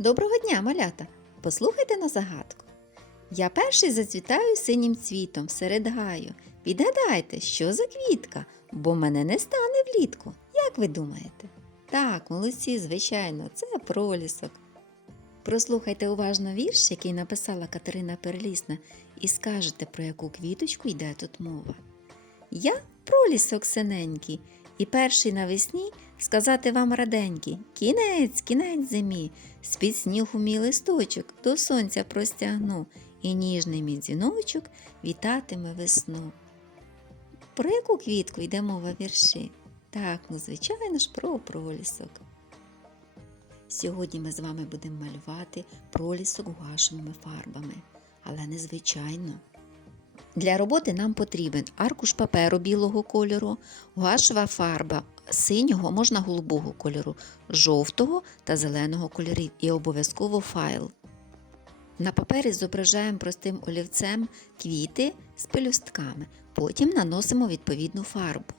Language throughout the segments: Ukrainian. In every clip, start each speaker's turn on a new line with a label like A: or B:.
A: Доброго дня, малята! Послухайте на загадку. Я перший зацвітаю синім цвітом серед гаю. Підгадайте, що за квітка, бо мене не стане влітку. Як ви думаєте? Так, молодці, звичайно, це пролісок. Прослухайте уважно вірш, який написала Катерина Перлісна, і скажете, про яку квіточку йде тут мова. Я пролісок синенький, і перший навесні сказати вам раденький кінець, кінець зимі, з-під снігу мій листочок до сонця простягну, і ніжний мій дзвіночок вітатиме весну. Про яку квітку йде мова вірші? Так, ну звичайно ж, про пролісок. Сьогодні ми з вами будемо малювати пролісок гуашевими фарбами, але незвичайно. Для роботи нам потрібен аркуш паперу білого кольору, гуашева фарба синього, можна голубого кольору, жовтого та зеленого кольорів і обов'язково файл. На папері зображаємо простим олівцем квіти з пелюстками, потім наносимо відповідну фарбу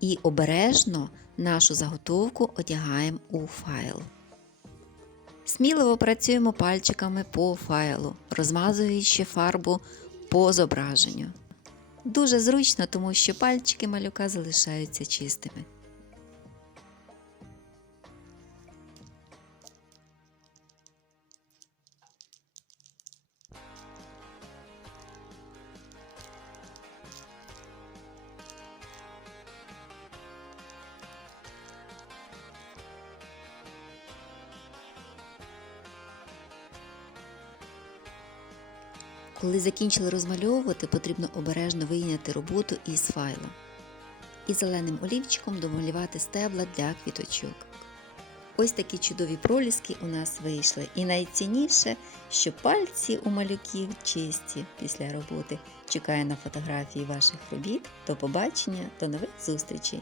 A: і обережно нашу заготовку одягаємо у файл. Сміливо працюємо пальчиками по файлу, розмазуючи фарбу по зображенню. Дуже зручно, тому що пальчики малюка залишаються чистими. Коли закінчили розмальовувати, потрібно обережно вийняти роботу із файлу і зеленим олівчиком домалювати стебла для квіточок. Ось такі чудові проліски у нас вийшли. І найцінніше, що пальці у малюків чисті після роботи. Чекаю на фотографії ваших робіт. До побачення, до нових зустрічей!